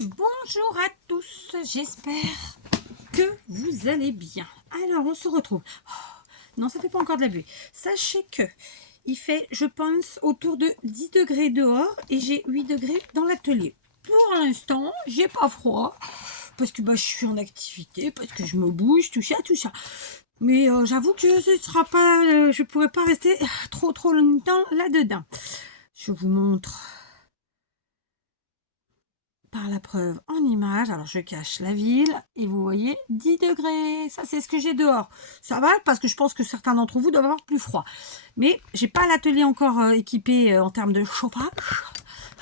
Bonjour à tous, j'espère que vous allez bien. Alors, on se retrouve. Non, ça fait pas encore de la buée. Sachez que il fait, je pense, autour de 10 degrés dehors et j'ai 8 degrés dans l'atelier. Pour l'instant, j'ai pas froid parce que je suis en activité, parce que je me bouge, tout ça, tout ça. Mais j'avoue que ce sera pas, je pourrais pas rester trop longtemps là-dedans. Je vous montre par la preuve en image. Alors je cache la ville et vous voyez 10 degrés. Ça c'est ce que j'ai dehors. Ça va parce que je pense que certains d'entre vous doivent avoir plus froid. Mais j'ai pas l'atelier encore équipé en termes de chauffage.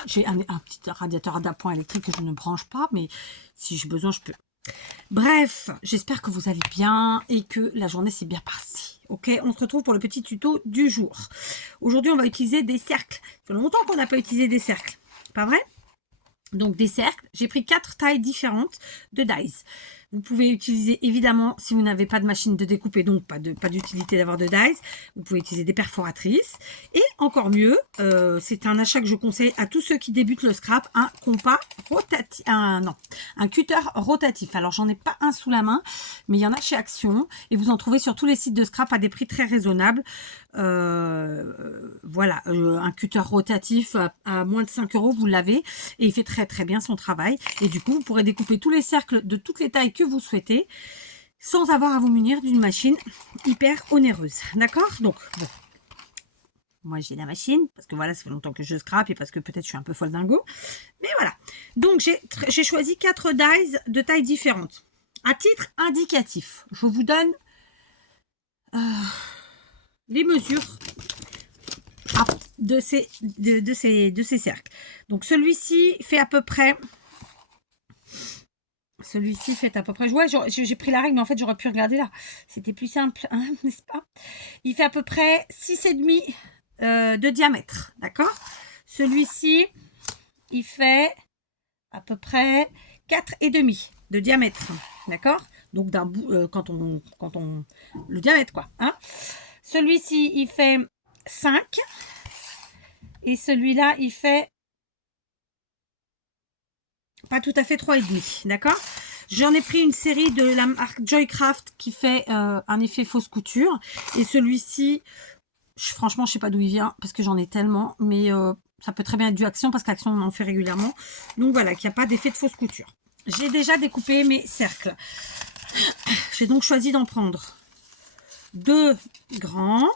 J'ai un petit radiateur d'appoint électrique que je ne branche pas, mais si j'ai besoin je peux. Bref, j'espère que vous allez bien et que la journée s'est bien passée. Ok, on se retrouve pour le petit tuto du jour. Aujourd'hui on va utiliser des cercles. Ça fait longtemps qu'on n'a pas utilisé des cercles. Pas vrai ? Donc des cercles, j'ai pris 4 tailles différentes de dies. Vous pouvez utiliser évidemment, si vous n'avez pas de machine de découper, donc pas d'utilité d'avoir de dies, vous pouvez utiliser des perforatrices. Et encore mieux, c'est un achat que je conseille à tous ceux qui débutent le scrap, un compas rotatif, un cutter rotatif. Alors j'en ai pas un sous la main, mais il y en a chez Action et vous en trouvez sur tous les sites de scrap à des prix très raisonnables. Voilà, un cutter rotatif à moins de 5 €, vous l'avez et il fait très bien son travail. Et du coup, vous pourrez découper tous les cercles de toutes les tailles que vous souhaitez sans avoir à vous munir d'une machine hyper onéreuse. D'accord? Donc, bon. Moi, j'ai la machine parce que voilà, ça fait longtemps que je scrape et parce que peut-être je suis un peu folle dingo. Mais voilà. Donc, j'ai choisi 4 dies de tailles différentes. À titre indicatif, je vous donne les mesures de ces cercles. Donc celui-ci fait à peu près. Celui-ci fait à peu près. Ouais, j'ai pris la règle, mais en fait j'aurais pu regarder là. C'était plus simple, hein, n'est-ce pas? Il fait à peu près 6,5 de diamètre, d'accord? Celui-ci, il fait à peu près 4,5 de diamètre, d'accord? Donc d'un bout, quand on le diamètre quoi, hein? Celui-ci, il fait 5. Et celui-là, il fait pas tout à fait 3,5, d'accord? J'en ai pris une série de la marque Joycraft qui fait un effet fausse couture. Et celui-ci, franchement, je sais pas d'où il vient parce que j'en ai tellement. Mais ça peut très bien être du Action parce qu'Action, on en fait régulièrement. Donc voilà, qu'il n'y a pas d'effet de fausse couture. J'ai déjà découpé mes cercles. J'ai donc choisi d'en prendre 2 grands.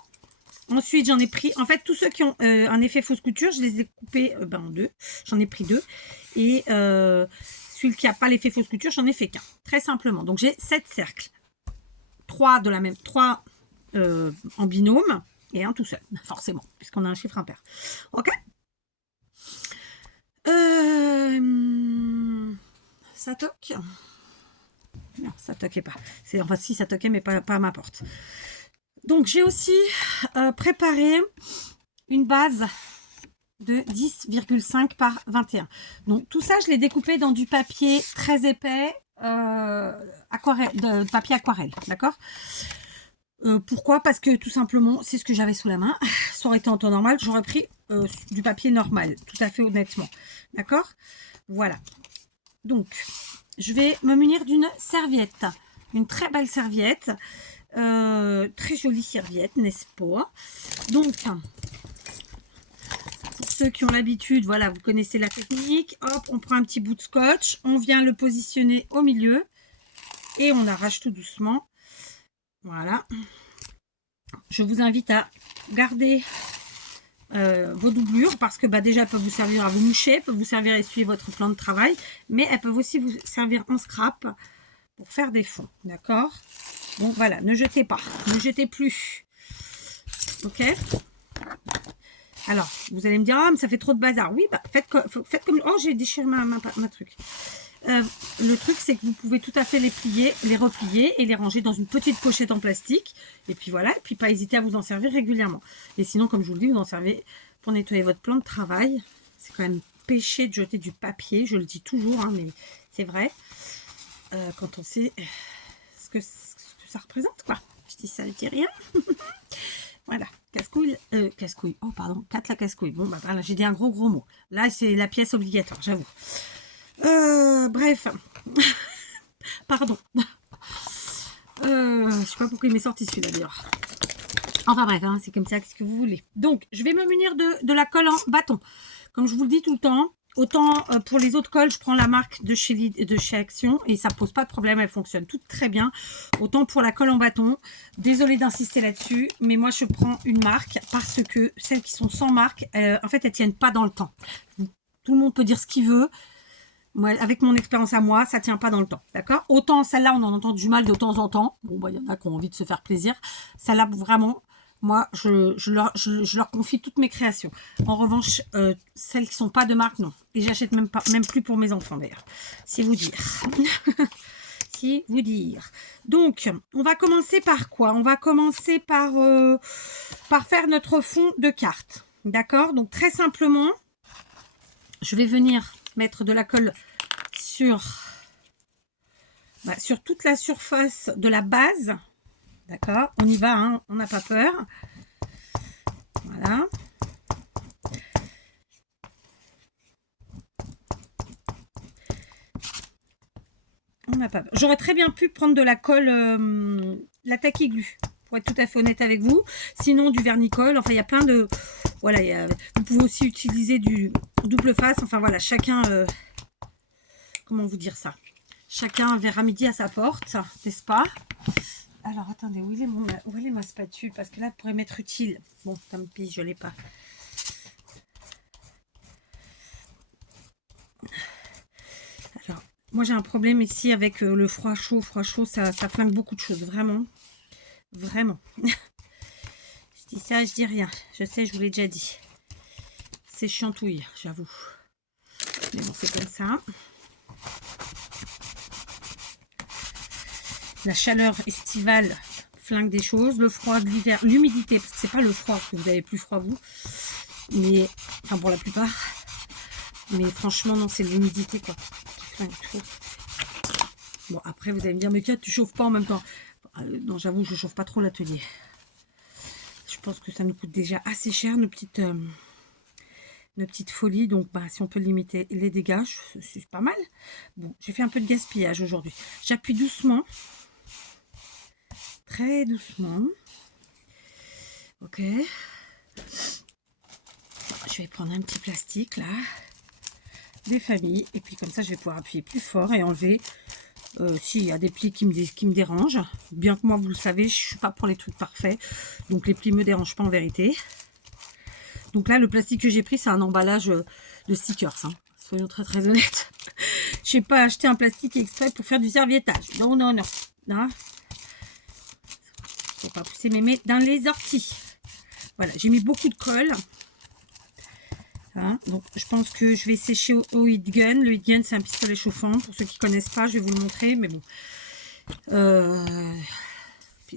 Ensuite, j'en ai pris, en fait, tous ceux qui ont un effet fausse couture, je les ai coupés en 2. J'en ai pris 2. Et celui qui n'a pas l'effet fausse couture, j'en ai fait qu'un. Très simplement. Donc, j'ai 7 cercles. 3 en binôme et un tout seul, forcément, puisqu'on a un chiffre impair. Ok. Ça toque. Non, ça toquait pas. Enfin, si, ça toquait, mais pas à ma porte. Donc, j'ai aussi préparé une base de 10,5 par 21. Donc, tout ça, je l'ai découpé dans du papier très épais, papier aquarelle, d'accord? Pourquoi? Parce que tout simplement, c'est ce que j'avais sous la main. Ça aurait été en temps normal, j'aurais pris du papier normal, tout à fait honnêtement. D'accord? Voilà. Donc, je vais me munir d'une serviette. Une très belle serviette. Très jolie serviette, n'est-ce pas? Donc, pour ceux qui ont l'habitude, voilà, vous connaissez la technique. Hop, on prend un petit bout de scotch, on vient le positionner au milieu et on arrache tout doucement. Voilà. Je vous invite à garder vos doublures parce que déjà elles peuvent vous servir à vous moucher, elles peuvent vous servir à essuyer votre plan de travail, mais elles peuvent aussi vous servir en scrap pour faire des fonds, d'accord? Donc voilà, ne jetez pas, ne jetez plus. Ok? Alors, vous allez me dire, ah, mais ça fait trop de bazar. Oui, faites comme... Oh, j'ai déchiré ma truc. Le truc, c'est que vous pouvez tout à fait les plier, les replier et les ranger dans une petite pochette en plastique. Et puis voilà, et puis pas hésiter à vous en servir régulièrement. Et sinon, comme je vous le dis, vous en servez pour nettoyer votre plan de travail. C'est quand même péché de jeter du papier, je le dis toujours, hein, mais c'est vrai. Quand on sait ce que ça représente, quoi. Je dis ça, je dis rien. Voilà, casse-couille, oh pardon, 4 la casse-couille. Bon, voilà, j'ai dit un gros mot. Là, c'est la pièce obligatoire, j'avoue. Bref. Pardon. Je sais pas pourquoi il m'est sorti celui-là d'ailleurs. Enfin bref, hein, c'est comme ça, qu'est-ce que vous voulez. Donc, je vais me munir de la colle en bâton. Comme je vous le dis tout le temps, autant pour les autres colles, je prends la marque de chez Action et ça pose pas de problème, elle fonctionne toutes très bien. Autant pour la colle en bâton, désolée d'insister là-dessus, mais moi je prends une marque parce que celles qui sont sans marque, en fait, elles tiennent pas dans le temps. Tout le monde peut dire ce qu'il veut. Moi, avec mon expérience à moi, ça tient pas dans le temps, d'accord? Autant celle-là, on en entend du mal de temps en temps. Bon, bah, il y en a qui ont envie de se faire plaisir. Celle-là, vraiment, moi, je leur confie toutes mes créations. En revanche, celles qui sont pas de marque, non. Et j'achète même plus pour mes enfants, d'ailleurs. C'est vous dire. C'est vous dire. Donc, on va commencer par quoi? On va commencer par faire notre fond de carte. D'accord? Donc, très simplement, je vais venir mettre de la colle sur toute la surface de la base. D'accord, on y va, hein, on n'a pas peur. Voilà. On n'a pas peur. J'aurais très bien pu prendre de la colle, la tacky glue, pour être tout à fait honnête avec vous. Sinon, du vernicole. Enfin, il y a plein de... Voilà, vous pouvez aussi utiliser du double face. Enfin, voilà, chacun... comment vous dire ça? Chacun verra midi à sa porte, n'est-ce pas? Alors, attendez, où est ma spatule? Parce que là, elle pourrait m'être utile. Bon, tant pis, je ne l'ai pas. Alors, moi, j'ai un problème ici avec le froid chaud. Froid chaud, ça flingue beaucoup de choses, vraiment. Vraiment. Je dis ça, je dis rien. Je sais, je vous l'ai déjà dit. C'est chantouille, j'avoue. Mais bon, c'est comme ça. La chaleur estivale flingue des choses. Le froid de l'hiver, l'humidité, parce que c'est pas le froid que vous avez plus froid vous. Mais, enfin pour la plupart. Mais franchement, non, c'est l'humidité quoi. Qui flingue tout. Bon, après, vous allez me dire, mais tu chauffes pas en même temps. Non, j'avoue, je chauffe pas trop l'atelier. Je pense que ça nous coûte déjà assez cher, nos petites folies. Donc, bah, si on peut limiter les dégâts, c'est pas mal. Bon, j'ai fait un peu de gaspillage aujourd'hui. J'appuie doucement. Très doucement. Ok. Je vais prendre un petit plastique, là. Des familles. Et puis, comme ça, je vais pouvoir appuyer plus fort et enlever... s'il y a des plis qui me dérangent, bien que moi vous le savez, je suis pas pour les trucs parfaits, donc les plis me dérangent pas en vérité. Donc là, le plastique que j'ai pris, c'est un emballage de stickers, hein. Soyons très honnêtes. Je n'ai pas acheté un plastique exprès pour faire du serviettage. Non, non, non. Hein, faut pas pousser mémé dans les orties. Voilà, j'ai mis beaucoup de colle. Hein, donc je pense que je vais sécher au heat gun. Le heat gun, c'est un pistolet chauffant. Pour ceux qui ne connaissent pas, je vais vous le montrer, mais bon.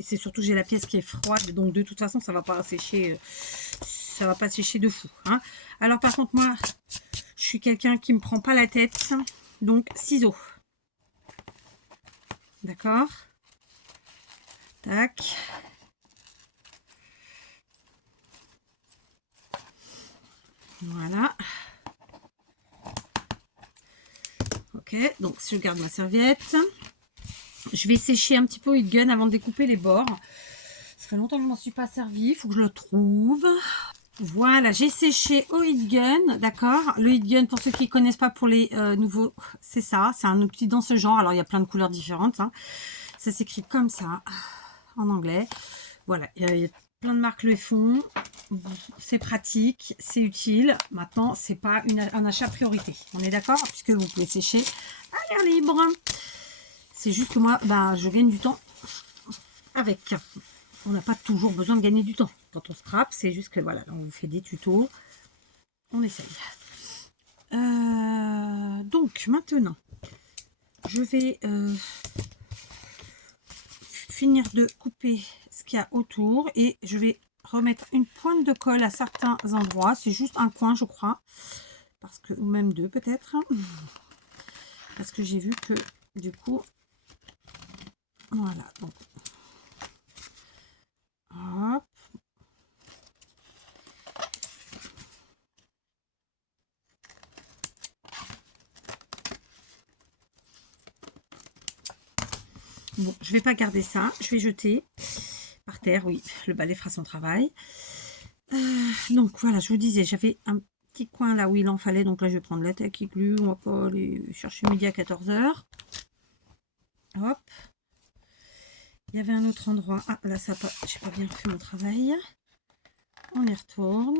C'est surtout j'ai la pièce qui est froide, donc de toute façon, ça va pas sécher. Ça va pas sécher de fou. Hein. Alors par contre, moi, je suis quelqu'un qui me prend pas la tête. Donc ciseaux. D'accord. Tac. Voilà. Ok, donc si je garde ma serviette, je vais sécher un petit peu au heat gun avant de découper les bords. Ça fait longtemps que je m'en suis pas servi, il faut que je le trouve. Voilà, j'ai séché au heat gun, d'accord. Le heat gun, pour ceux qui ne connaissent pas, pour les nouveaux, c'est ça, c'est un outil dans ce genre. Alors, il y a plein de couleurs différentes. Hein. Ça s'écrit comme ça, en anglais. Voilà, il y a plein de marques le font. C'est pratique, c'est utile. Maintenant, c'est pas un achat priorité. On est d'accord? Puisque vous pouvez sécher à l'air libre. C'est juste que moi, bah, je gagne du temps avec. On n'a pas toujours besoin de gagner du temps. Quand on scrape, c'est juste que voilà, on vous fait des tutos. On essaye. Donc, maintenant, je vais finir de couper ce qu'il y a autour et je vais remettre une pointe de colle à certains endroits. C'est juste un coin, je crois. Parce que, ou même deux peut-être. Parce que j'ai vu que, du coup, voilà. Donc, hop. Bon, je vais pas garder ça. Je vais jeter par terre. Oui, le balai fera son travail. Donc voilà, je vous disais, j'avais un petit coin là où il en fallait. Donc là, je vais prendre la taille qui glue. On va pas aller chercher midi à 14 h. Hop. Il y avait un autre endroit. Ah, là, ça pas, j'ai pas bien fait mon travail. On y retourne.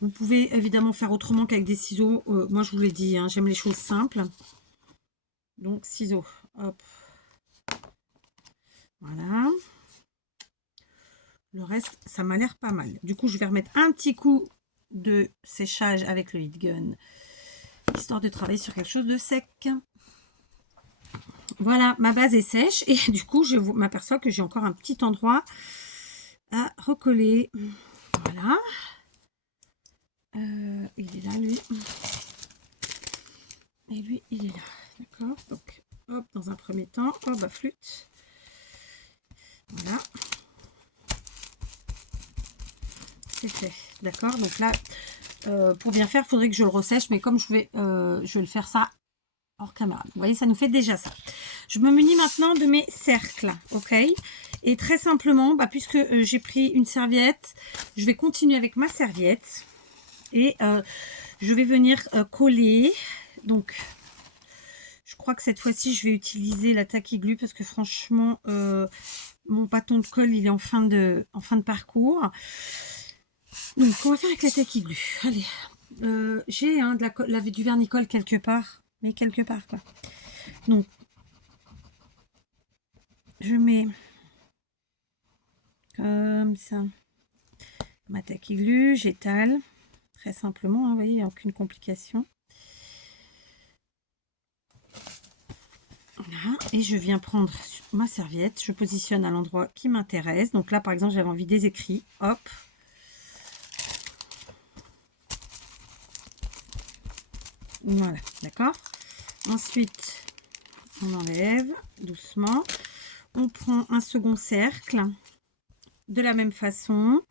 Vous pouvez évidemment faire autrement qu'avec des ciseaux. Moi, je vous l'ai dit, hein, j'aime les choses simples. Donc, ciseaux. Hop. Voilà. Le reste, ça m'a l'air pas mal. Du coup, je vais remettre un petit coup de séchage avec le heat gun, histoire de travailler sur quelque chose de sec. Voilà, ma base est sèche et du coup, je m'aperçois que j'ai encore un petit endroit à recoller. Voilà. Il est là, lui. Et lui, il est là. D'accord. Donc, hop, dans un premier temps, hop, bah, flûte. Voilà. C'est fait. D'accord. Donc là, pour bien faire, il faudrait que je le ressèche, mais comme je vais le faire ça hors caméra. Vous voyez, ça nous fait déjà ça. Je me munis maintenant de mes cercles, ok. Et très simplement, bah, puisque j'ai pris une serviette, je vais continuer avec ma serviette et je vais venir coller. Donc, je crois que cette fois-ci, je vais utiliser la tacky glue parce que franchement, mon bâton de colle, il est en fin de parcours. Donc, on va faire avec la tacky glue. Allez, j'ai du vernicole quelque part, mais quelque part quoi. Donc, je mets comme ça ma tacky glue, j'étale très simplement, hein, vous voyez, il n'y a aucune complication. Voilà, et je viens prendre ma serviette, je positionne à l'endroit qui m'intéresse. Donc là, par exemple, j'avais envie des écrits, hop. Voilà, d'accord. Ensuite, on enlève doucement. On prend un second cercle. De la même façon,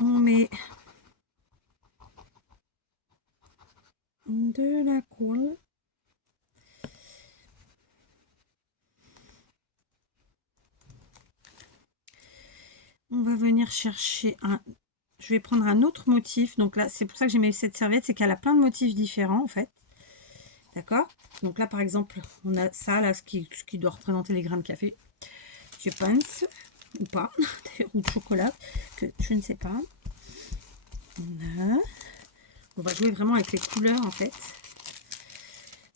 on met de la colle. On va venir chercher un... Je vais prendre un autre motif. Donc là, c'est pour ça que j'ai mis cette serviette, c'est qu'elle a plein de motifs différents en fait. D'accord. Donc là, par exemple, on a ça, là, ce qui doit représenter les grains de café, je pense, ou pas, ou de chocolat, que je ne sais pas. Voilà. On va jouer vraiment avec les couleurs, en fait.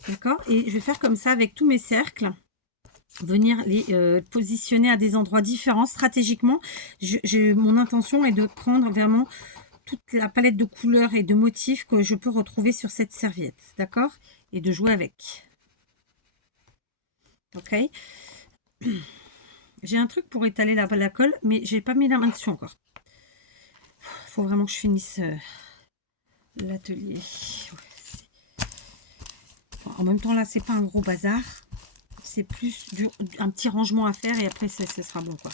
D'accord. Et je vais faire comme ça avec tous mes cercles. Venir les positionner à des endroits différents stratégiquement. Mon intention est de prendre vraiment toute la palette de couleurs et de motifs que je peux retrouver sur cette serviette. D'accord. Et de jouer avec. Ok. J'ai un truc pour étaler la colle, mais j'ai pas mis la main dessus encore. Il faut vraiment que je finisse l'atelier. Ouais, bon, en même temps, là, c'est pas un gros bazar. C'est plus un petit rangement à faire et après, ce sera bon, quoi.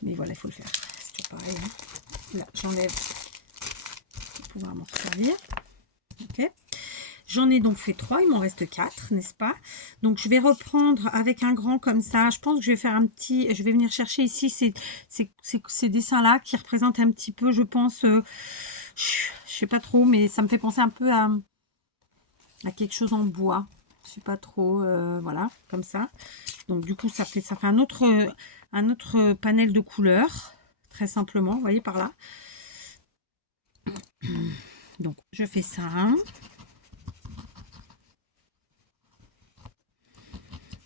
Mais voilà, il faut le faire. C'est toujours pareil. Hein. Là, j'enlève pour pouvoir m'en servir. Ok. J'en ai donc fait 3, il m'en reste 4, n'est-ce pas? Donc, je vais reprendre avec un grand comme ça. Je pense que je vais faire un petit... Je vais venir chercher ici ces dessins-là qui représentent un petit peu, je pense... je sais pas trop, mais ça me fait penser un peu à quelque chose en bois. Je sais pas trop, voilà, comme ça. Donc, du coup, ça fait un autre panel de couleurs, très simplement, vous voyez par là. Donc, je fais ça.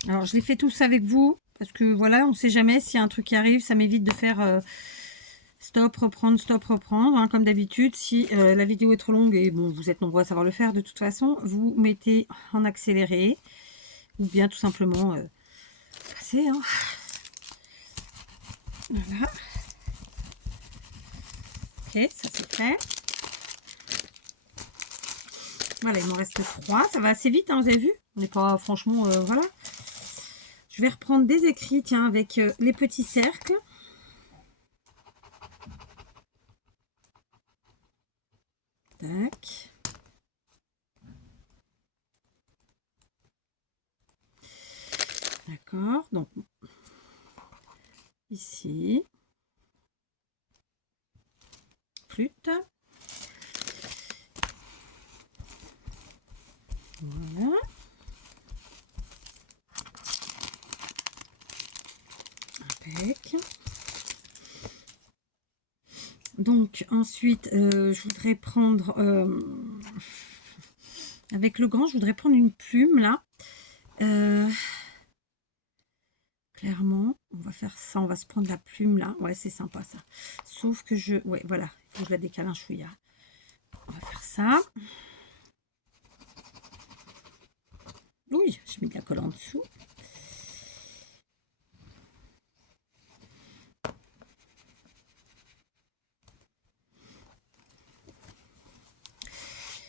Alors, je les fais tous avec vous, parce que voilà, on ne sait jamais s'il y a un truc qui arrive, ça m'évite de faire stop, reprendre, hein, comme d'habitude. Si la vidéo est trop longue, et bon, vous êtes nombreux à savoir le faire de toute façon, vous mettez en accéléré, ou bien tout simplement passer. Hein. Voilà. Ok, ça c'est fait. Voilà, il m'en reste 3, ça va assez vite, hein, vous avez vu. On n'est pas, franchement, voilà. Je vais reprendre des écrits, tiens, avec les petits cercles. Tac. D'accord, donc ici, flûte. Voilà. Impec. Donc ensuite, je voudrais prendre, avec le grand, je voudrais prendre une plume là. Clairement, on va faire ça, on va se prendre la plume là. Ouais, c'est sympa ça. Sauf que ouais, voilà, il faut que je la décale un chouïa. On va faire ça. Oui, je mets de la colle en dessous.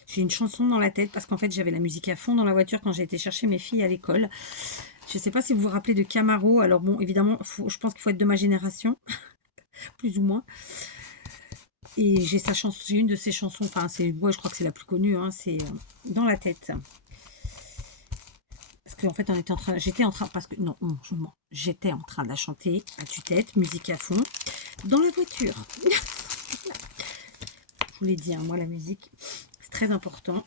J'ai une chanson dans la tête parce qu'en fait, j'avais la musique à fond dans la voiture quand j'ai été chercher mes filles à l'école. Je ne sais pas si vous vous rappelez de Camaro. Alors bon, évidemment, je pense qu'il faut être de ma génération, plus ou moins. Et j'ai une de ses chansons, enfin, ouais, je crois que c'est la plus connue, hein, c'est Dans la tête. Parce qu'en fait, j'étais en train, parce que, non, je mens, j'étais en train de la chanter à tue-tête, musique à fond, dans la voiture. Je vous l'ai dit, hein, moi, la musique, c'est très important.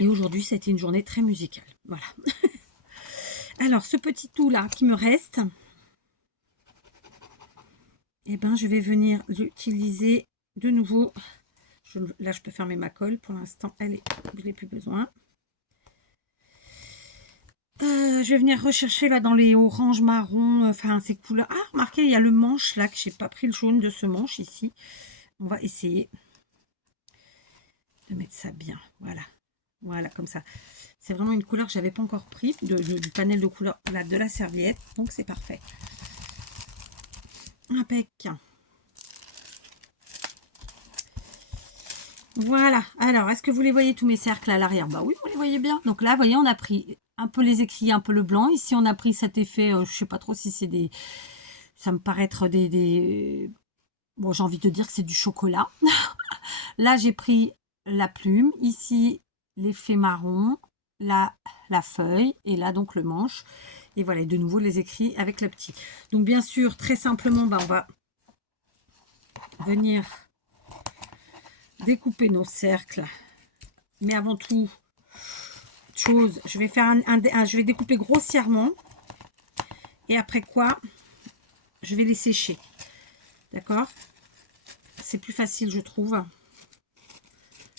Et aujourd'hui, c'était une journée très musicale. Voilà. Alors, ce petit tout là qui me reste, eh ben, je vais venir l'utiliser de nouveau. Là, je peux fermer ma colle. Pour l'instant, je n'ai plus besoin. Je vais venir rechercher là dans les oranges, marrons, enfin ces couleurs. Ah, remarquez, il y a le manche là, que j'ai pas pris le jaune de ce manche ici. On va essayer de mettre ça bien. Voilà. Voilà, comme ça. C'est vraiment une couleur que j'avais pas encore pris du panel de couleurs là, de la serviette. Donc c'est parfait. Impec. Voilà. Alors, est-ce que vous les voyez tous mes cercles à l'arrière? Bah oui, vous les voyez bien. Donc là, vous voyez, on a pris un peu les écrits, un peu le blanc. Ici, on a pris cet effet, je sais pas trop si c'est des... Ça me paraît être des... Bon, j'ai envie de dire que c'est du chocolat. Là, j'ai pris la plume. Ici, l'effet marron. Là, la feuille. Et là, donc, le manche. Et voilà, de nouveau, les écrits avec le petit. Donc, bien sûr, très simplement, bah, on va venir découper nos cercles. Mais avant tout, je vais faire je vais découper grossièrement. Et après quoi, je vais les sécher. D'accord? C'est plus facile, je trouve.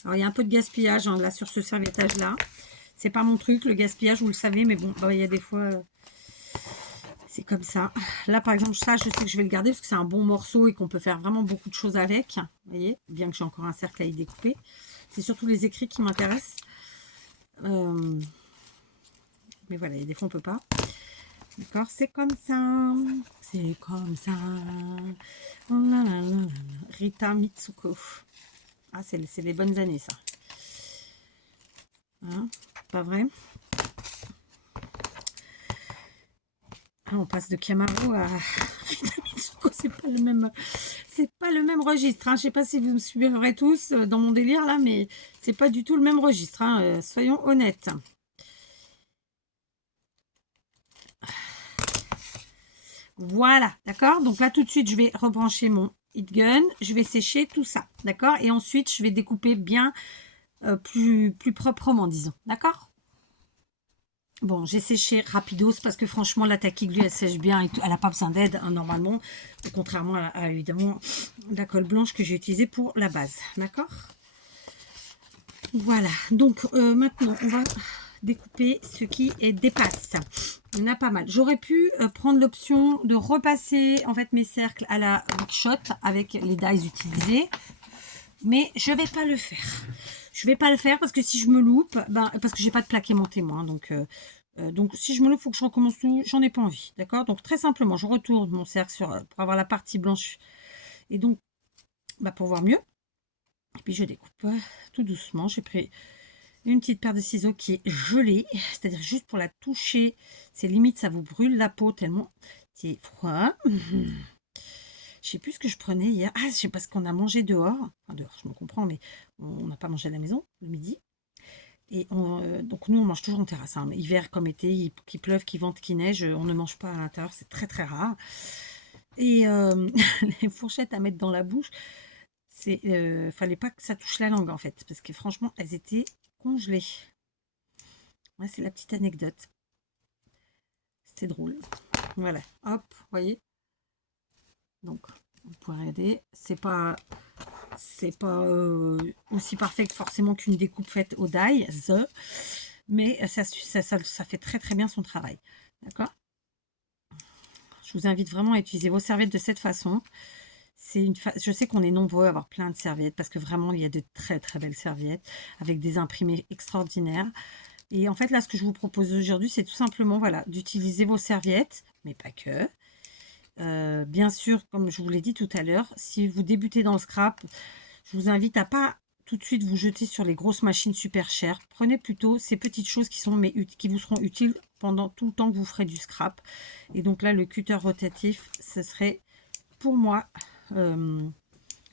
Alors, il y a un peu de gaspillage hein, là sur ce serviettage-là. C'est pas mon truc, le gaspillage, vous le savez, mais bon, bah, il y a des fois, c'est comme ça. Là, par exemple, ça, je sais que je vais le garder parce que c'est un bon morceau et qu'on peut faire vraiment beaucoup de choses avec. Vous voyez, bien que j'ai encore un cercle à y découper. C'est surtout les écrits qui m'intéressent. Mais voilà, il y a des fois, on peut pas. D'accord, c'est comme ça. C'est comme ça. Oh là là là là. Rita Mitsuko. Ah, c'est les bonnes années, ça. Hein, pas vrai? Ah, on passe de Camaro à Rita Mitsuko, c'est pas le même registre. Hein. Je sais pas si vous me suivrez tous dans mon délire là, mais c'est pas du tout le même registre. Hein. Soyons honnêtes. Voilà, d'accord. Donc là, tout de suite, je vais rebrancher mon heat gun. Je vais sécher tout ça, d'accord. Et ensuite, je vais découper bien plus proprement, disons, d'accord. Bon, j'ai séché rapidos parce que franchement, la taquille glue, elle sèche bien et tout. Elle n'a pas besoin d'aide, hein, normalement. Contrairement à, évidemment, la colle blanche que j'ai utilisée pour la base. D'accord? Voilà. Donc, maintenant, on va découper ce qui dépasse. Il y en a pas mal. J'aurais pu prendre l'option de repasser, en fait, mes cercles à la Big Shot avec les dies utilisés. Mais je ne vais pas le faire. Je vais pas le faire parce que si je me loupe, parce que j'ai pas de plaque aimantée moi, donc si je me loupe, il faut que je recommence tout, j'en ai pas envie, d'accord. Donc très simplement, je retourne mon cercle pour avoir la partie blanche et donc pour voir mieux. Et puis je découpe tout doucement. J'ai pris une petite paire de ciseaux qui est gelée, c'est-à-dire juste pour la toucher, c'est limite ça vous brûle la peau tellement c'est froid. Je sais plus ce que je prenais hier. Ah, c'est parce qu'on a mangé dehors. Enfin, dehors, je me comprends, mais on n'a pas mangé à la maison le midi. Et donc nous, on mange toujours en terrasse. Hein. Hiver comme été, qu'il pleuve, qu'il vente, qu'il neige, on ne mange pas à l'intérieur. C'est très très rare. Et les fourchettes à mettre dans la bouche, fallait pas que ça touche la langue en fait. Parce que franchement, elles étaient congelées. Ouais, c'est la petite anecdote. C'était drôle. Voilà. Hop, vous voyez. Donc, vous pouvez regarder. C'est pas aussi parfait que forcément qu'une découpe faite au die, mais ça fait très très bien son travail. D'accord? Je vous invite vraiment à utiliser vos serviettes de cette façon. Je sais qu'on est nombreux à avoir plein de serviettes parce que vraiment il y a de très très belles serviettes avec des imprimés extraordinaires. Et en fait là, ce que je vous propose aujourd'hui, c'est tout simplement voilà, d'utiliser vos serviettes, mais pas que. Bien sûr, comme je vous l'ai dit tout à l'heure, si vous débutez dans le scrap, je vous invite à pas tout de suite vous jeter sur les grosses machines super chères. Prenez plutôt ces petites choses qui vous seront utiles pendant tout le temps que vous ferez du scrap. Et donc là, le cutter rotatif, ce serait pour moi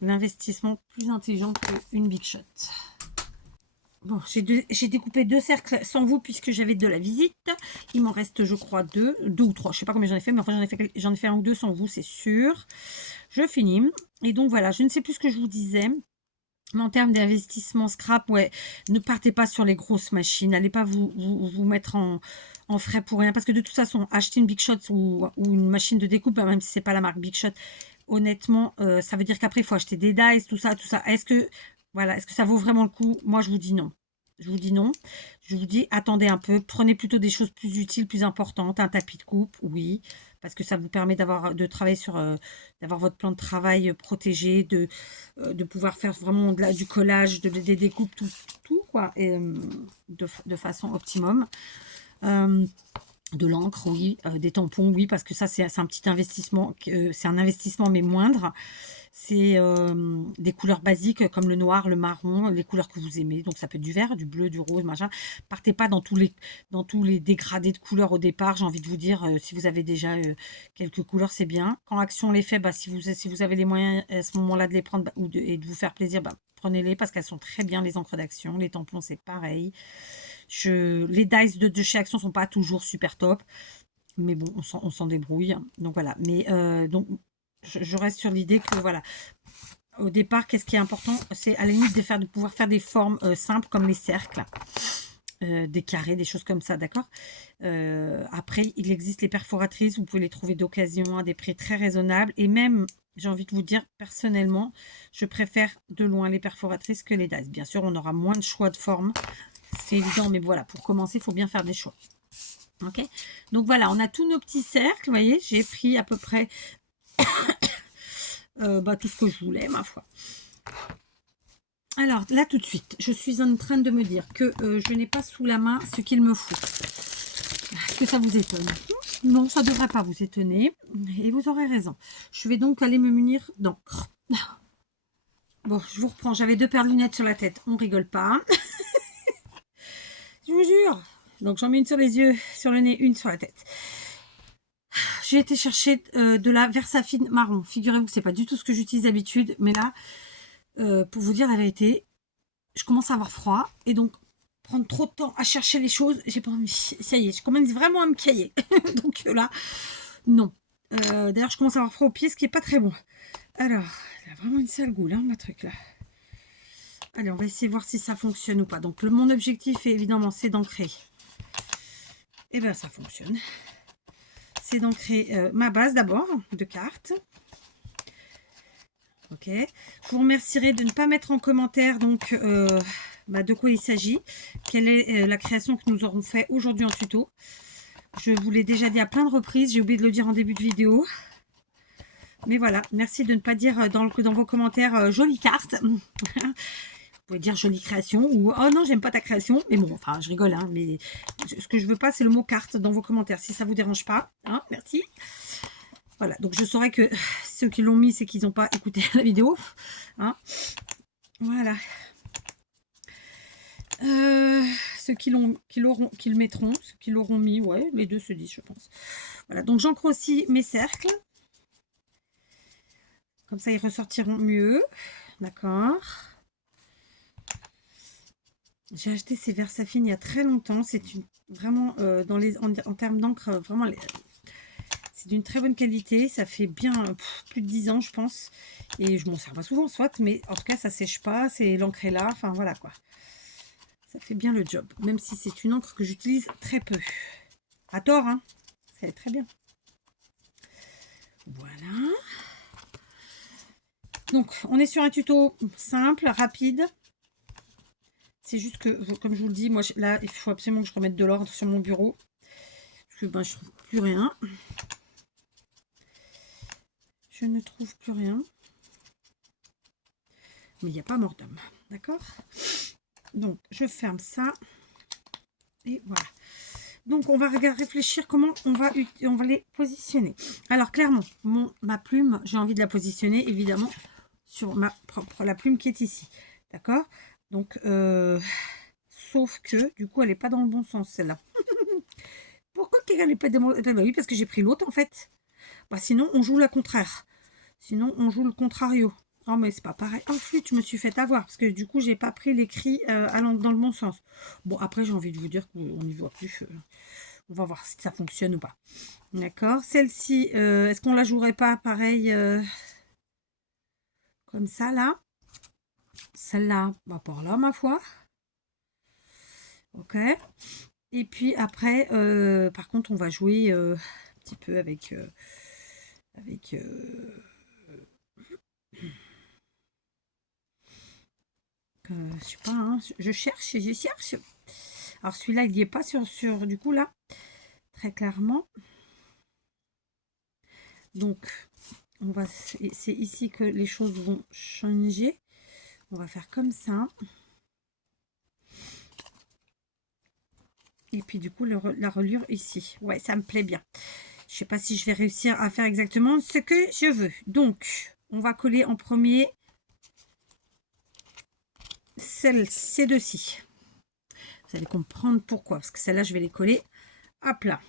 l'investissement plus intelligent qu'une Big Shot. Bon, j'ai découpé 2 cercles sans vous puisque j'avais de la visite. Il m'en reste, je crois, 2 ou 3. Je ne sais pas combien j'en ai fait, mais enfin, j'en ai fait 1 ou 2 sans vous, c'est sûr. Je finis. Et donc, voilà, je ne sais plus ce que je vous disais. Mais en termes d'investissement scrap, ouais, ne partez pas sur les grosses machines. N'allez pas vous mettre en frais pour rien. Parce que de toute façon, acheter une Big Shot ou une machine de découpe, même si ce n'est pas la marque Big Shot, honnêtement, ça veut dire qu'après, il faut acheter des dies, tout ça, tout ça. Est-ce que ça vaut vraiment le coup? Moi, je vous dis non. Je vous dis non. Je vous dis, attendez un peu. Prenez plutôt des choses plus utiles, plus importantes. Un tapis de coupe, oui. Parce que ça vous permet de travailler sur, d'avoir votre plan de travail protégé, de pouvoir faire vraiment du collage, des découpes, tout quoi. Et, de façon optimum. De l'encre, oui, des tampons, oui, parce que ça, c'est un petit investissement, c'est un investissement, mais moindre. C'est des couleurs basiques comme le noir, le marron, les couleurs que vous aimez. Donc, ça peut être du vert, du bleu, du rose, machin. Partez pas dans tous les dégradés de couleurs au départ. J'ai envie de vous dire, si vous avez déjà quelques couleurs, c'est bien. Quand Action les fait, si vous avez les moyens à ce moment-là de les prendre et de vous faire plaisir, prenez-les parce qu'elles sont très bien, les encres d'Action. Les tampons, c'est pareil. Les dies de chez Action sont pas toujours super top, mais bon, on s'en débrouille. Donc voilà. Mais donc je reste sur l'idée que voilà. Au départ, qu'est-ce qui est important? C'est à la limite de pouvoir faire des formes simples comme les cercles, des carrés, des choses comme ça, d'accord? Après, il existe les perforatrices, vous pouvez les trouver d'occasion à des prix très raisonnables. Et même, j'ai envie de vous dire, personnellement, je préfère de loin les perforatrices que les dies. Bien sûr, on aura moins de choix de formes, c'est évident, mais voilà, pour commencer, il faut bien faire des choix. Ok, donc voilà, on a tous nos petits cercles, vous voyez, j'ai pris à peu près tout ce que je voulais, ma foi. Alors là, tout de suite, je suis en train de me dire que je n'ai pas sous la main ce qu'il me faut. Est-ce que ça vous étonne? Non, ça ne devrait pas vous étonner, et vous aurez raison. Je vais donc aller me munir d'encre. Bon, je vous reprends, j'avais 2 paires de lunettes sur la tête, on rigole pas. Je vous jure. Donc j'en mets une sur les yeux, sur le nez, une sur la tête. J'ai été chercher de la Versafine marron. Figurez-vous que c'est pas du tout ce que j'utilise d'habitude, mais là, pour vous dire la vérité, je commence à avoir froid et donc prendre trop de temps à chercher les choses, j'ai pas envie. Ça y est, je commence vraiment à me cailler. Donc là, non. D'ailleurs, je commence à avoir froid aux pieds, ce qui est pas très bon. Alors, il a vraiment une sale goule, hein, ma truc là. Allez, on va essayer de voir si ça fonctionne ou pas. Donc, mon objectif, évidemment, c'est d'ancrer. Et bien, ça fonctionne. C'est d'ancrer ma base d'abord de cartes. Ok. Je vous remercierai de ne pas mettre en commentaire donc de quoi il s'agit. Quelle est la création que nous aurons fait aujourd'hui en tuto. Je vous l'ai déjà dit à plein de reprises. J'ai oublié de le dire en début de vidéo. Mais voilà, merci de ne pas dire dans vos commentaires jolie carte. Vous pouvez dire jolie création ou oh non, j'aime pas ta création. Mais bon, enfin, je rigole, hein, mais ce que je veux pas, c'est le mot carte dans vos commentaires. Si ça vous dérange pas, hein, merci. Voilà, donc je saurais que ceux qui l'ont mis, c'est qu'ils n'ont pas écouté la vidéo. Hein. Voilà. Ceux qui le mettront, ceux qui l'auront mis, ouais, les deux se disent, je pense. Voilà, donc j'encre aussi mes cercles. Comme ça, ils ressortiront mieux. D'accord. J'ai acheté ces Versafine il y a très longtemps. C'est vraiment, en termes d'encre, vraiment, c'est d'une très bonne qualité. Ça fait bien plus de 10 ans, je pense. Et je m'en sers pas souvent, soit, mais en tout cas, ça sèche pas. L'encre est là. Enfin, voilà quoi. Ça fait bien le job. Même si c'est une encre que j'utilise très peu. À tort, hein. Ça va très bien. Voilà. Donc, on est sur un tuto simple, rapide. C'est juste que, comme je vous le dis, moi, là, il faut absolument que je remette de l'ordre sur mon bureau. Parce que ben, je ne trouve plus rien. Je ne trouve plus rien. Mais il n'y a pas mort d'homme. D'accord? Donc, je ferme ça. Et voilà. Donc, on va réfléchir comment on va les positionner. Alors, clairement, ma plume, j'ai envie de la positionner, évidemment, sur la plume qui est ici. D'accord? Donc, sauf que, du coup, elle n'est pas dans le bon sens, celle-là. Pourquoi qu'elle n'est pas dans le bon sens? Bah oui, parce que j'ai pris l'autre, en fait. Bah, sinon, on joue la contraire. Sinon, on joue le contrario. Oh, mais c'est pas pareil. Oh, flûte, je me suis fait avoir. Parce que du coup, j'ai pas pris l'écrit dans le bon sens. Bon, après, j'ai envie de vous dire qu'on n'y voit plus. On va voir si ça fonctionne ou pas. D'accord. Celle-ci, est-ce qu'on la jouerait pas pareil comme ça, là? Celle-là, bah, par là, ma foi. Ok. Et puis après, par contre, on va jouer un petit peu avec... je sais pas, hein, je cherche. Alors celui-là, il n'y est pas sur du coup là, très clairement. Donc, c'est ici que les choses vont changer. On va faire comme ça. Et puis du coup, la reliure ici. Ouais, ça me plaît bien. Je sais pas si je vais réussir à faire exactement ce que je veux. Donc, on va coller en premier ces deux-ci. Vous allez comprendre pourquoi. Parce que celle-là, je vais les coller à plat.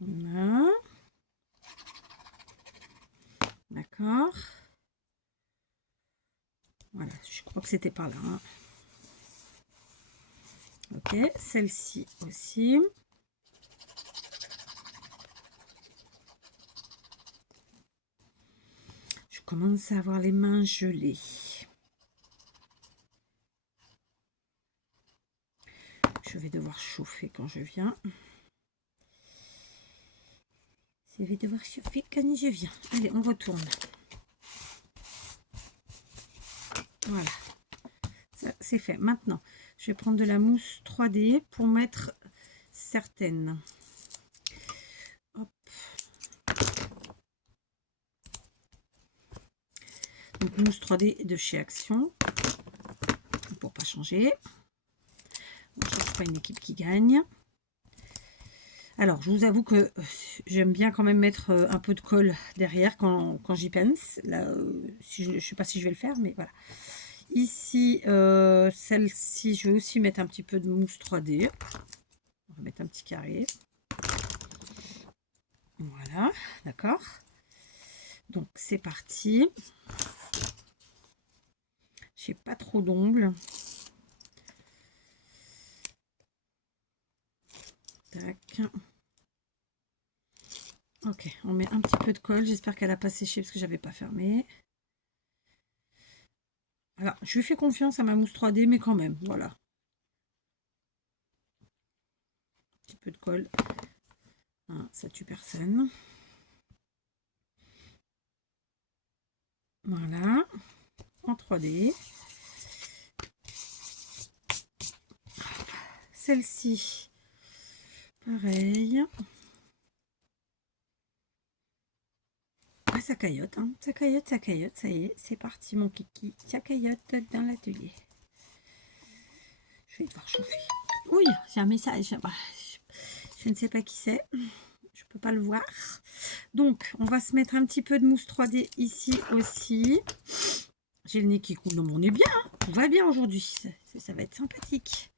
Voilà. D'accord. Voilà, je crois que c'était par là. Hein. Ok, celle-ci aussi. Je commence à avoir les mains gelées. Je vais devoir chauffer quand je viens. Je vais devoir chauffer quand je viens. Allez, on retourne. Voilà. Ça, c'est fait. Maintenant, je vais prendre de la mousse 3D pour mettre certaines. Hop. Donc, mousse 3D de chez Action. Pour pas changer. On ne change pas une équipe qui gagne. Alors, je vous avoue que j'aime bien quand même mettre un peu de colle derrière quand j'y pense. Là, je ne sais pas si je vais le faire, mais voilà. Ici, celle-ci, je vais aussi mettre un petit peu de mousse 3D. On va mettre un petit carré. Voilà, d'accord. Donc, c'est parti. J'ai pas trop d'ongles. Tac. Ok, on met un petit peu de colle. J'espère qu'elle n'a pas séché parce que j'avais pas fermé. Alors, je lui fais confiance à ma mousse 3D, mais quand même, voilà. Un petit peu de colle. Hein, ça tue personne. Voilà. En 3D. Celle-ci, pareil. Ah, ça caillote, hein. Ça caillote, ça caillote. Ça y est, c'est parti, mon kiki. Ça caillote dans l'atelier. Je vais devoir chauffer. Oui, j'ai un message. Je ne sais pas qui c'est. Je peux pas le voir. Donc, on va se mettre un petit peu de mousse 3D ici aussi. J'ai le nez qui coule. Non, mais on est bien. Hein. On va bien aujourd'hui. Ça va être sympathique.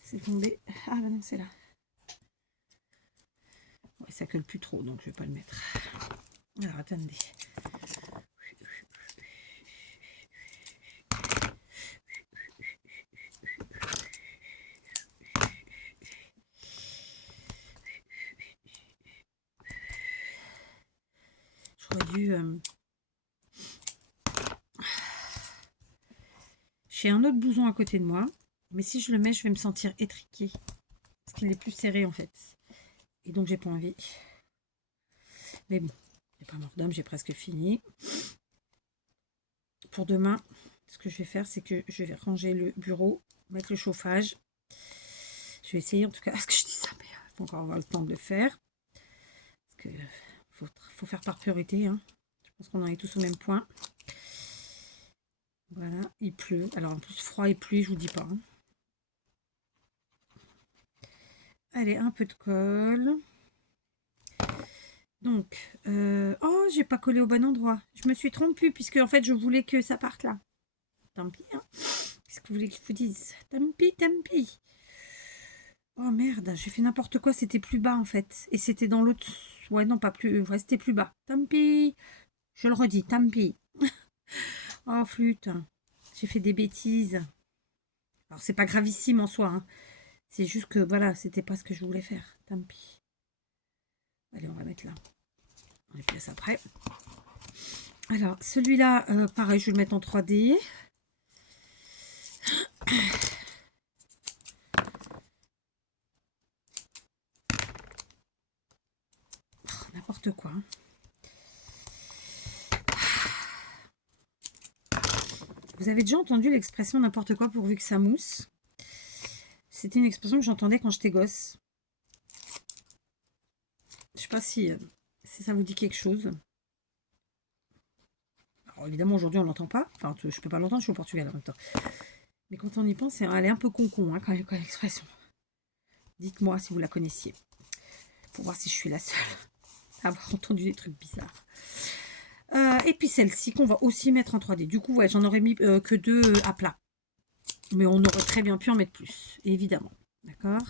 C'est tombé. Ah, bah non, c'est là. ça colle plus trop, donc je vais pas le mettre. Alors, attendez. J'aurais dû... J'ai un autre blouson à côté de moi, mais si je le mets, je vais me sentir étriquée. Parce qu'il est plus serré, en fait. Et donc, j'ai pas envie. Mais bon, il n'y a pas mort d'homme, j'ai presque fini. Pour demain, ce que je vais faire, c'est que je vais ranger le bureau, mettre le chauffage. Je vais essayer, en tout cas, parce que je dis ça, mais il faut encore avoir le temps de le faire. Parce que faut faire par priorité. Hein. Je pense qu'on en est tous au même point. Voilà, il pleut. Alors, en plus, froid et pluie, je vous dis pas. Hein. Allez, un peu de colle. Donc, oh, j'ai pas collé au bon endroit. Je me suis trompée, puisque en fait, je voulais que ça parte là. Tant pis, hein. Qu'est-ce que vous voulez que je vous dise? Tant pis, tant pis. Oh merde, j'ai fait n'importe quoi, c'était plus bas en fait. Et c'était dans l'autre... Ouais, non, pas plus... Ouais, c'était plus bas. Tant pis. Je le redis, tant pis. Oh, flûte. J'ai fait des bêtises. Alors, c'est pas gravissime en soi. Hein. C'est juste que, voilà, c'était pas ce que je voulais faire. Tant pis. Allez, on va mettre là. On les place après. Alors, celui-là, pareil, je vais le mettre en 3D. Oh, n'importe quoi. Hein. Vous avez déjà entendu l'expression n'importe quoi pourvu que ça mousse? C'était une expression que j'entendais quand j'étais gosse. Je sais pas si ça vous dit quelque chose. Alors évidemment, aujourd'hui, on l'entend pas. Enfin, je peux pas l'entendre, je suis au Portugal en même temps. Mais quand on y pense, elle est un peu con-con, hein, quand même, comme expression. Dites-moi si vous la connaissiez. Pour voir si je suis la seule à avoir entendu des trucs bizarres. Et puis celle-ci qu'on va aussi mettre en 3D. Du coup, ouais, j'en aurais mis que 2 à plat. Mais on aurait très bien pu en mettre plus, évidemment. D'accord ?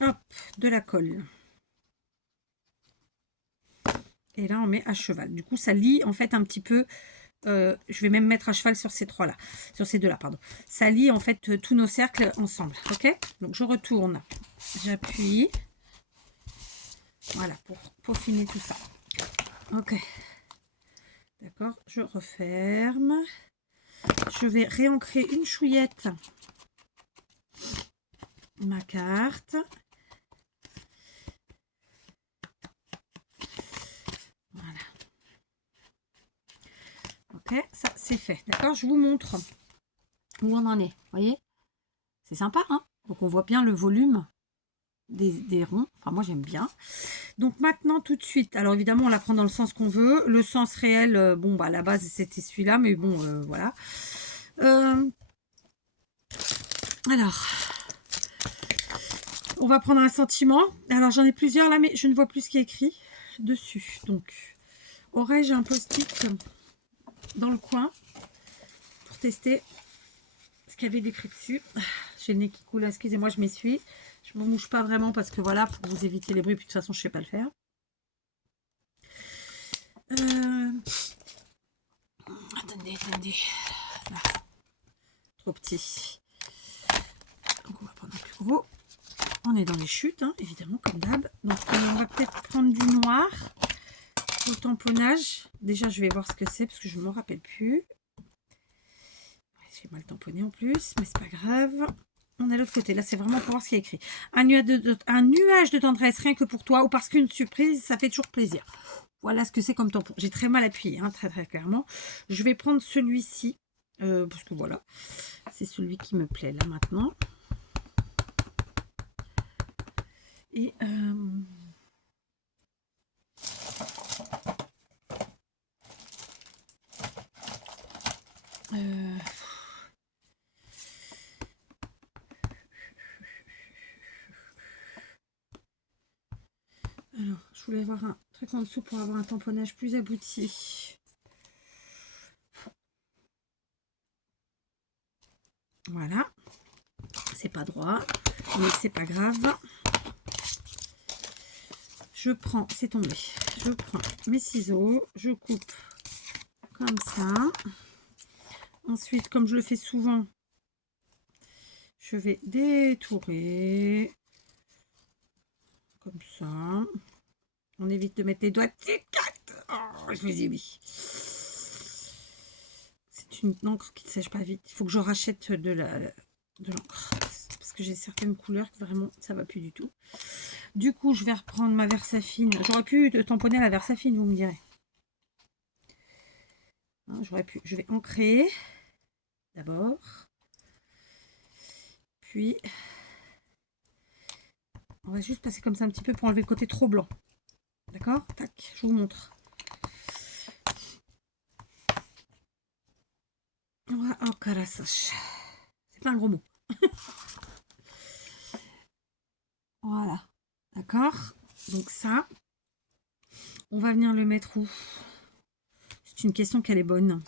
Hop, de la colle. Et là, on met à cheval. Du coup, ça lie en fait un petit peu... je vais même mettre à cheval sur ces trois-là. Sur ces deux-là, pardon. Ça lie en fait tous nos cercles ensemble. Ok? Donc, je retourne. J'appuie. Voilà, pour peaufiner tout ça. Ok. D'accord, je referme. Je vais réancrer une chouillette ma carte. Voilà. Ok, ça c'est fait. D'accord, je vous montre où on en est. Vous voyez, c'est sympa, hein? Donc on voit bien le volume des ronds. Enfin, moi j'aime bien. Donc maintenant, tout de suite, alors évidemment, on la prend dans le sens qu'on veut. Le sens réel, bon, bah à la base, c'était celui-là, mais bon, voilà. Alors, on va prendre un sentiment. Alors, j'en ai plusieurs là, mais je ne vois plus ce qui est écrit dessus. Donc, aurais-je un post-it dans le coin pour tester ce qu'il y avait d'écrit dessus. J'ai le nez qui coule, excusez-moi, je m'essuie. Je ne me mouche pas vraiment parce que voilà, pour vous éviter les bruits, puis de toute façon, je ne sais pas le faire. Attendez. Là. Trop petit. Donc, on va prendre un plus gros. On est dans les chutes, hein, évidemment, comme d'hab. Donc, on va peut-être prendre du noir pour le tamponnage. Déjà, je vais voir ce que c'est parce que je ne me rappelle plus. J'ai mal tamponné en plus, mais c'est pas grave. On est à l'autre côté. Là, c'est vraiment pour voir ce qui est écrit. Un nuage de tendresse, rien que pour toi, ou parce qu'une surprise, ça fait toujours plaisir. Voilà ce que c'est comme tampon. J'ai très mal appuyé, hein, très clairement. Je vais prendre celui-ci, parce que voilà, c'est celui qui me plaît là maintenant. Et alors, je voulais avoir un truc en dessous pour avoir un tamponnage plus abouti. Voilà. C'est pas droit, mais c'est pas grave. Je prends, c'est tombé. Je prends mes ciseaux, je coupe comme ça. Ensuite, comme je le fais souvent, je vais détourer comme ça. On évite de mettre les doigts. Oh, je les ai mis. C'est une encre qui ne sèche pas vite. Il faut que je rachète de l'encre. Parce que j'ai certaines couleurs que vraiment ça va plus du tout. Du coup, je vais reprendre ma Versafine. J'aurais pu tamponner la Versafine, vous me direz. Hein, j'aurais pu. Je vais ancrer d'abord. Puis, on va juste passer comme ça un petit peu pour enlever le côté trop blanc. D'accord? Tac, je vous montre. Oh, carassage. C'est pas un gros mot. Voilà. D'accord? Donc ça, on va venir le mettre où? C'est une question qu'elle est bonne.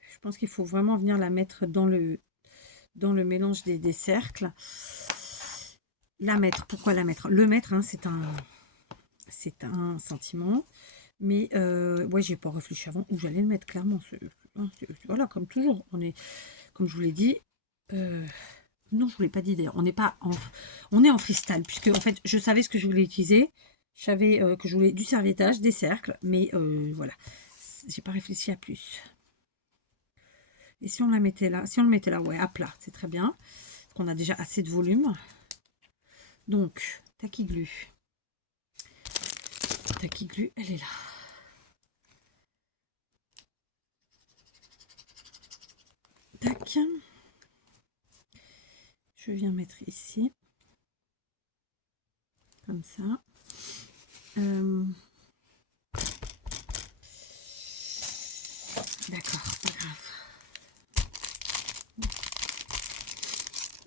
Je pense qu'il faut vraiment venir la mettre dans le mélange des cercles. La mettre, pourquoi la mettre? Le mettre, hein, c'est un sentiment. Mais ouais, j'ai pas réfléchi avant où j'allais le mettre, clairement. Voilà, comme toujours. Comme je vous l'ai dit, non, je ne vous l'ai pas dit d'ailleurs. On est en freestyle, puisque en fait, je savais ce que je voulais utiliser. Je savais que je voulais du serviettage, des cercles, mais voilà. J'ai pas réfléchi à plus. Et si on la mettait là, si on le mettait là, ouais, à plat, c'est très bien. Parce qu'on a déjà assez de volume. Donc, Tacky Glue. Tacky Glue, elle est là. Tac. Je viens mettre ici. Comme ça. D'accord, pas grave.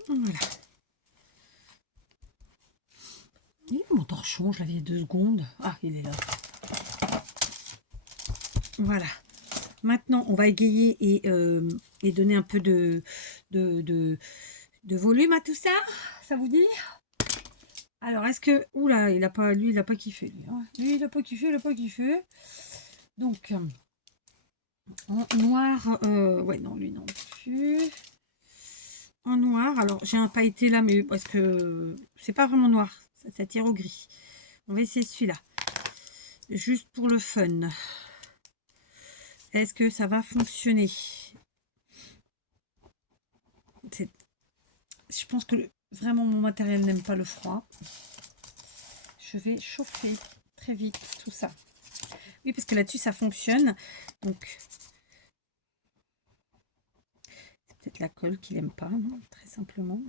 Voilà. Il est mon torchon, je l'avais il y a 2 secondes. Ah, il est là. Voilà. Maintenant, on va égayer et donner un peu de volume à tout ça. Ça vous dit? Alors, est-ce que... Oula, lui, il n'a pas kiffé. Lui, il n'a pas kiffé, il n'a pas kiffé. Donc, en noir... ouais, non, lui, non plus. En noir, alors, j'ai un pailleté là, mais parce que c'est pas vraiment noir. Ça tire au gris. On va essayer celui-là. Juste pour le fun. Est-ce que ça va fonctionner? Je pense que vraiment mon matériel n'aime pas le froid. Je vais chauffer très vite tout ça. Oui, parce que là-dessus, ça fonctionne. Donc, c'est peut-être la colle qu'il n'aime pas, hein, très simplement.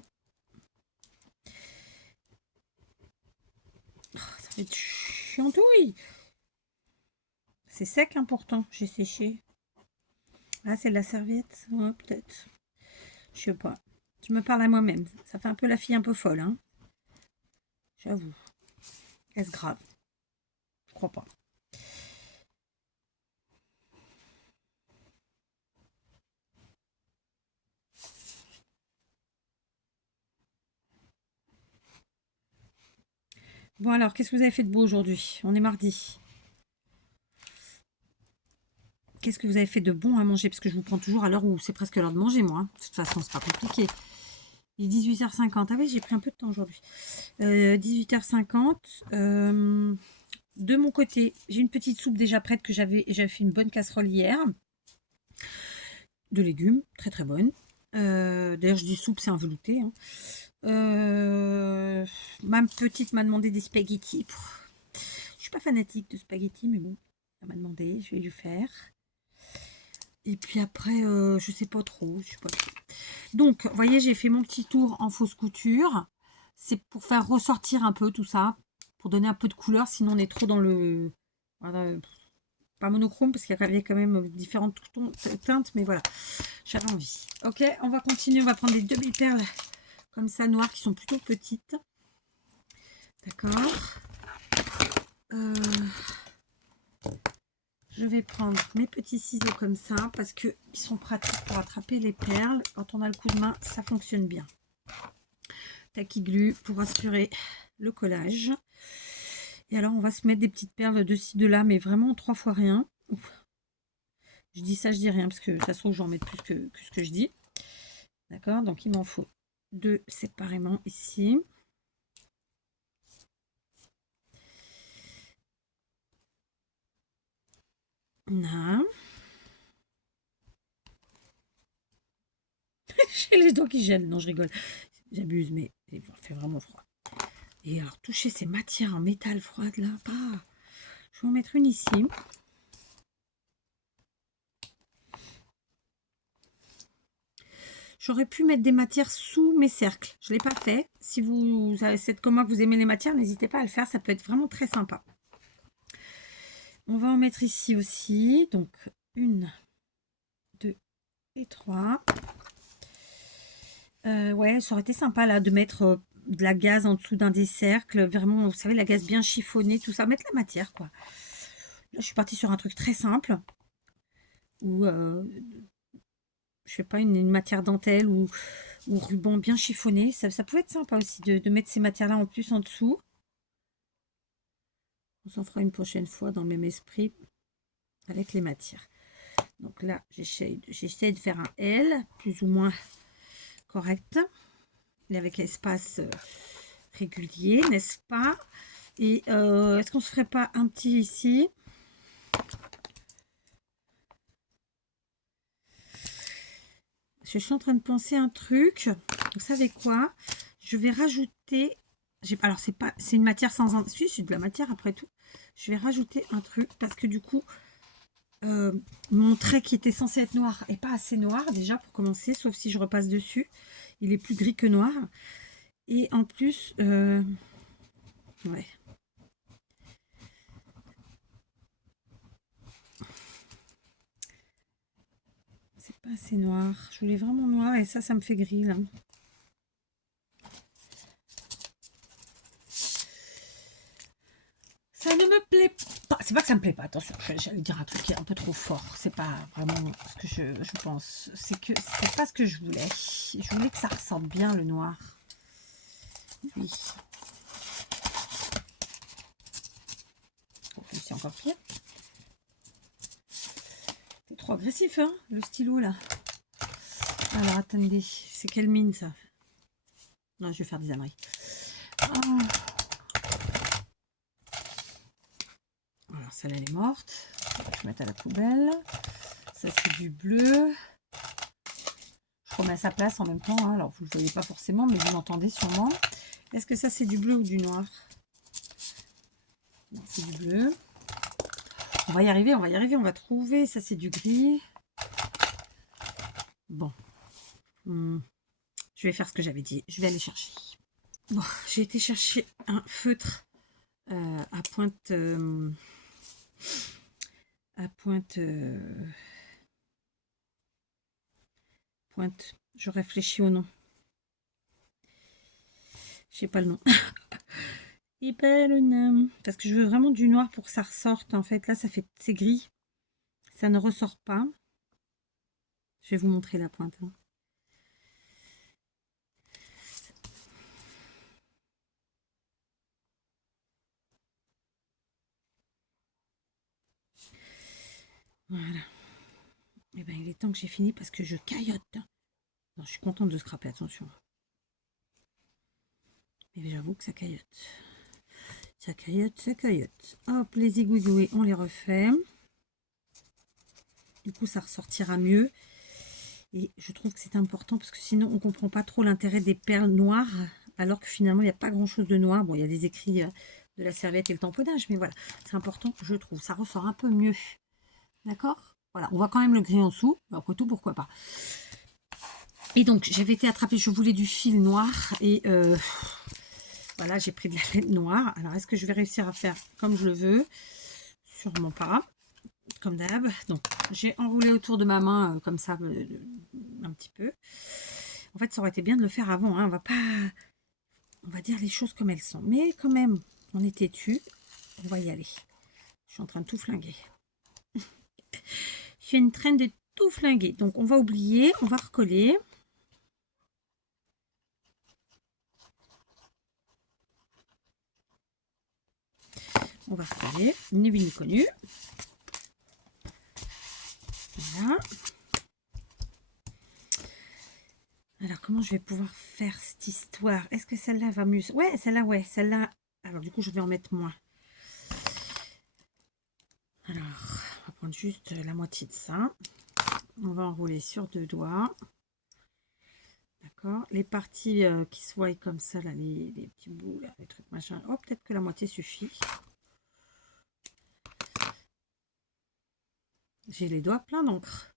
Oh, ça va être chiantouille. C'est sec, hein, pourtant. J'ai séché. Ah, c'est de la serviette? Ouais, peut-être. Je sais pas. Je me parle à moi-même. Ça fait un peu la fille un peu folle, hein. J'avoue. Est-ce grave? Je crois pas. Bon alors, qu'est-ce que vous avez fait de beau aujourd'hui? On est mardi. Qu'est-ce que vous avez fait de bon à manger? Parce que je vous prends toujours à l'heure où c'est presque l'heure de manger, moi. Hein. De toute façon, c'est pas compliqué. Il est 18h50. Ah oui, j'ai pris un peu de temps aujourd'hui. 18h50. De mon côté, j'ai une petite soupe déjà prête que j'avais fait une bonne casserole hier. De légumes, très très bonne. D'ailleurs, je dis soupe, c'est un velouté. Hein. Ma petite m'a demandé des spaghettis. Je suis pas fanatique de spaghettis, mais bon, elle m'a demandé, je vais lui faire. Et puis après, je sais pas trop, Donc, vous voyez, j'ai fait mon petit tour en fausse couture. C'est pour faire ressortir un peu tout ça, pour donner un peu de couleur. Sinon, on est trop dans le... Voilà, pas monochrome, parce qu'il y avait quand même différentes teintes, mais voilà, j'avais envie. Ok, on va continuer, on va prendre des demi-perles comme ça, noires, qui sont plutôt petites. D'accord. Je vais prendre mes petits ciseaux comme ça parce qu'ils sont pratiques pour attraper les perles. Quand on a le coup de main, ça fonctionne bien. Tacky glue pour assurer le collage. Et alors, on va se mettre des petites perles de ci, de là, mais vraiment 3 fois rien. Ouf. Je dis ça, je dis rien parce que ça se trouve, je vais en mettre plus que ce que je dis. D'accord, donc il m'en faut 2 séparément ici. Là. J'ai les dents qui gênent. Non, je rigole. J'abuse, mais il fait vraiment froid. Et alors, toucher ces matières en métal froide là, pas. Je vais en mettre une ici. J'aurais pu mettre des matières sous mes cercles. Je ne l'ai pas fait. Si vous avez cette comme moi que vous aimez les matières, n'hésitez pas à le faire. Ça peut être vraiment très sympa. On va en mettre ici aussi. Donc, 1, 2 et 3. Ouais, ça aurait été sympa là de mettre de la gaze en dessous d'un des cercles. Vraiment, vous savez, la gaze bien chiffonnée, tout ça. Mettre la matière, quoi. Là, je suis partie sur un truc très simple. Où je fais pas une matière dentelle ou ruban bien chiffonné. Ça pouvait être sympa aussi de mettre ces matières-là en plus en dessous. On s'en fera une prochaine fois dans le même esprit avec les matières. Donc là, j'essaie de faire un L plus ou moins correct. Et avec espace régulier, n'est-ce pas? Et est-ce qu'on se ferait pas un petit ici? Je suis en train de penser un truc. Vous savez quoi? Je vais rajouter. Alors c'est une matière sans. Si, c'est de la matière après tout. Je vais rajouter un truc parce que du coup, mon trait qui était censé être noir est pas assez noir déjà pour commencer, sauf si je repasse dessus. Il est plus gris que noir. Et en plus, ouais. C'est pas assez noir. Je voulais vraiment noir et ça me fait gris là. Ça ne me plaît pas. C'est pas que ça me plaît pas, attention, j'allais dire un truc qui est un peu trop fort. C'est pas vraiment ce que je pense. C'est que c'est pas ce que je voulais. Je voulais que ça ressorte bien le noir. Oui. Oh, c'est encore pire. C'est trop agressif, hein, le stylo là. Alors attendez, c'est quelle mine ça? Non, je vais faire des âneries. Oh. Alors celle-là elle est morte. Je vais mettre à la poubelle. Ça c'est du bleu. Je remets à sa place en même temps. Hein. Alors vous ne le voyez pas forcément, mais vous l'entendez sûrement. Est-ce que ça c'est du bleu ou du noir? Non, c'est du bleu. On va y arriver, on va y arriver, on va trouver. Ça c'est du gris. Bon. Je vais faire ce que j'avais dit. Je vais aller chercher. Bon, j'ai été chercher un feutre à pointe. Pointe. Je réfléchis au nom. Je sais pas le nom. Et pas le nom. Parce que je veux vraiment du noir pour que ça ressorte. En fait, là, c'est gris. Ça ne ressort pas. Je vais vous montrer la pointe. Hein. Voilà. Et bien, il est temps que j'ai fini parce que je caillote. Non, je suis contente de scraper, attention. Mais j'avoue que ça caillote. Ça caillote, ça caillote. Hop, les igouigouis, on les refait. Du coup, ça ressortira mieux. Et je trouve que c'est important parce que sinon, on ne comprend pas trop l'intérêt des perles noires. Alors que finalement, il n'y a pas grand-chose de noir. Bon, il y a des écrits de la serviette et le tamponnage. Mais voilà, c'est important, je trouve. Ça ressort un peu mieux. D'accord? Voilà, on voit quand même le gris en dessous. Après tout, pourquoi pas. Et donc, j'avais été attrapée. Je voulais du fil noir. Et voilà, j'ai pris de la laine noire. Alors, est-ce que je vais réussir à faire comme je le veux? Sûrement pas. Comme d'hab. Donc, j'ai enroulé autour de ma main comme ça un petit peu. En fait, ça aurait été bien de le faire avant. Hein. on va dire les choses comme elles sont. Mais quand même, on est têtu. On va y aller. Je suis en train de tout flinguer. Je suis une traîne de tout flinguer. Donc, on va oublier. On va recoller. On va recoller. Ni vu ni connu. Voilà. Alors, comment je vais pouvoir faire cette histoire? Est-ce que celle-là va mieux? Ouais, celle-là, ouais. Celle-là. Alors, du coup, je vais en mettre moins. Alors, on va prendre juste la moitié de ça. On va enrouler sur 2 doigts. D'accord. Les parties qui se voient comme ça, là, les petits bouts, là, les trucs machin. Oh, peut-être que la moitié suffit. J'ai les doigts pleins d'encre.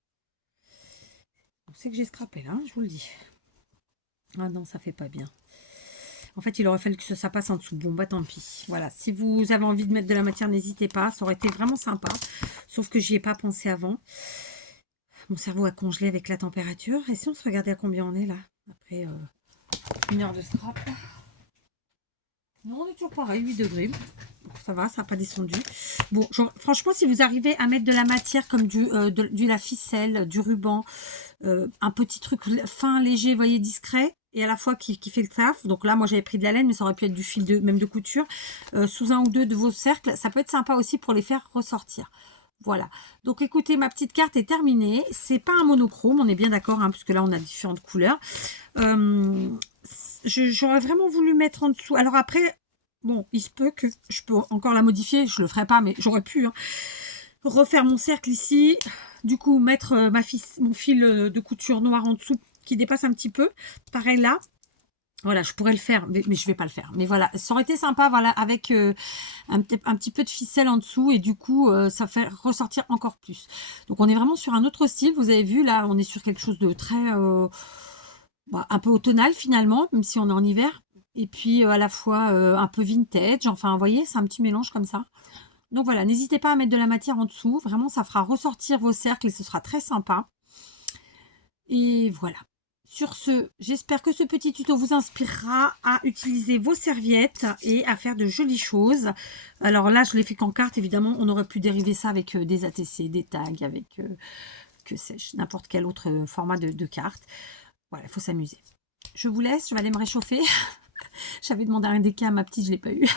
On sait que j'ai scrapé là, je vous le dis. Ah non, ça fait pas bien. En fait, il aurait fallu que ça passe en dessous. Bon, bah tant pis. Voilà, si vous avez envie de mettre de la matière, n'hésitez pas. Ça aurait été vraiment sympa. Sauf que j'y ai pas pensé avant. Mon cerveau a congelé avec la température. Et si on se regardait à combien on est là? Après 1 heure de scrap. Non, on est toujours pareil, 8 degrés. Ça va, ça n'a pas descendu. Bon, genre, franchement, si vous arrivez à mettre de la matière comme de la ficelle, du ruban, un petit truc fin, léger, vous voyez, discret, et à la fois qui fait le taf. Donc là, moi, j'avais pris de la laine, mais ça aurait pu être du fil même de couture. Sous un ou deux de vos cercles, ça peut être sympa aussi pour les faire ressortir. Voilà. Donc, écoutez, ma petite carte est terminée. C'est pas un monochrome, on est bien d'accord, hein, parce que là, on a différentes couleurs. J'aurais vraiment voulu mettre en dessous. Alors après, bon, il se peut que je peux encore la modifier. Je le ferai pas, mais j'aurais pu refaire mon cercle ici. Du coup, mettre mon fil de couture noir en dessous qui dépasse un petit peu. Pareil là. Voilà, je pourrais le faire, mais je vais pas le faire. Mais voilà, ça aurait été sympa, voilà, avec un petit peu de ficelle en dessous et du coup, ça fait ressortir encore plus. Donc, on est vraiment sur un autre style. Vous avez vu, là, on est sur quelque chose de très, un peu automnal finalement, même si on est en hiver. Et puis, à la fois un peu vintage. Enfin, vous voyez, c'est un petit mélange comme ça. Donc voilà, n'hésitez pas à mettre de la matière en dessous. Vraiment, ça fera ressortir vos cercles et ce sera très sympa. Et voilà. Sur ce, j'espère que ce petit tuto vous inspirera à utiliser vos serviettes et à faire de jolies choses. Alors là, je l'ai fait qu'en carte, évidemment. On aurait pu dériver ça avec des ATC, des tags, avec, que sais-je, n'importe quel autre format de carte. Voilà, il faut s'amuser. Je vous laisse, je vais aller me réchauffer. J'avais demandé un déca à ma petite, je ne l'ai pas eu.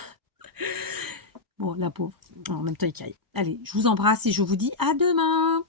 Bon, la pauvre. En même temps, il caille. Allez, je vous embrasse et je vous dis à demain.